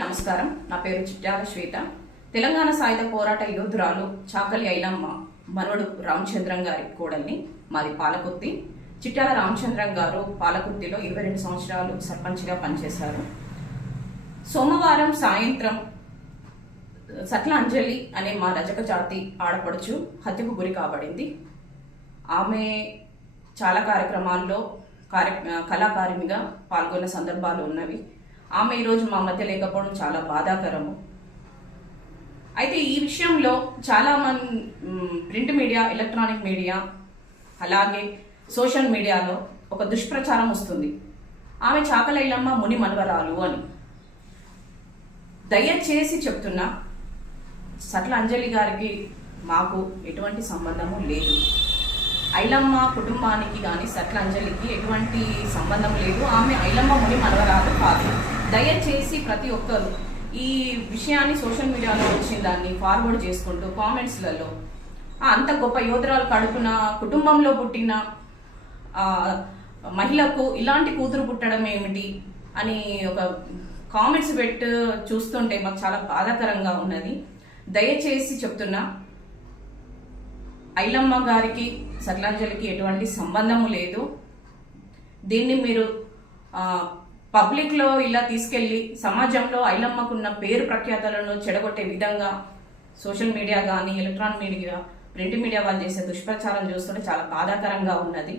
నమస్కారం. నా పేరు చిట్యాల శ్వేత. తెలంగాణ సాయుధ పోరాట యోధురాలు చాకలి ఐలమ్మ మనవడు రామచంద్రం గారి కోడల్ని. మాది పాలకుర్తి. చిట్యాల రామచంద్రం గారు పాలకుర్తిలో 22 సంవత్సరాలు సర్పంచ్గా పనిచేశారు. సోమవారం సాయంత్రం సట్ల అంజలి అనే మా రజక జాతి ఆడపడుచు హత్యకు గురి కాబడింది. ఆమె చాలా కార్యక్రమాల్లో కళాకారిణిగా పాల్గొన్న సందర్భాలు ఉన్నవి. ఆమె ఈరోజు మా మధ్య లేకపోవడం చాలా బాధాకరము. అయితే ఈ విషయంలో చాలా మంది ప్రింట్ మీడియా, ఎలక్ట్రానిక్ మీడియా, అలాగే సోషల్ మీడియాలో ఒక దుష్ప్రచారం వస్తుంది. ఆమె చాకలి ఐలమ్మ ముని మనవరాలు అని. దయచేసి చెప్తున్నా, సట్ల అంజలి గారికి మాకు ఎటువంటి సంబంధము లేదు. ఐలమ్మ కుటుంబానికి కానీ సట్ల అంజలికి ఎటువంటి సంబంధం లేదు. ఆమె ఐలమ్మ ముని మనవరాలు కాదు. దయచేసి ప్రతి ఒక్కరు ఈ విషయాన్ని సోషల్ మీడియాలో వచ్చిన దాన్ని ఫార్వర్డ్ చేసుకుంటూ కామెంట్స్లలో అంత గొప్ప యోధురాలు కడుపున కుటుంబంలో పుట్టిన మహిళకు ఇలాంటి కూతురు పుట్టడం ఏమిటి అని ఒక కామెంట్స్ చూస్తుంటే మాకు చాలా బాధాకరంగా ఉన్నది. దయచేసి చెప్తున్నా, ఐలమ్మ గారికి సట్లంజలికి ఎటువంటి సంబంధము లేదు. దీన్ని మీరు పబ్లిక్లో ఇలా తీసుకెళ్లి సమాజంలో ఐలమ్మకున్న పేరు ప్రఖ్యాతలను చెడగొట్టే విధంగా సోషల్ మీడియా కానీ, ఎలక్ట్రానిక్ మీడియా, ప్రింట్ మీడియా వాళ్ళు చేసే దుష్ప్రచారం చూస్తుంటే చాలా బాధాకరంగా ఉన్నది.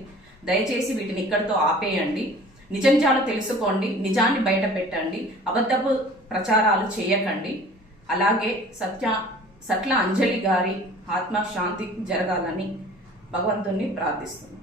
దయచేసి వీటిని ఇక్కడితో ఆపేయండి. నిజాలు తెలుసుకోండి, నిజాన్ని బయట పెట్టండి, అబద్ధపు ప్రచారాలు చేయకండి. అలాగే సట్ల అంజలి గారి ఆత్మశాంతి జరగాలని భగవంతుణ్ణి ప్రార్థిస్తున్నాను.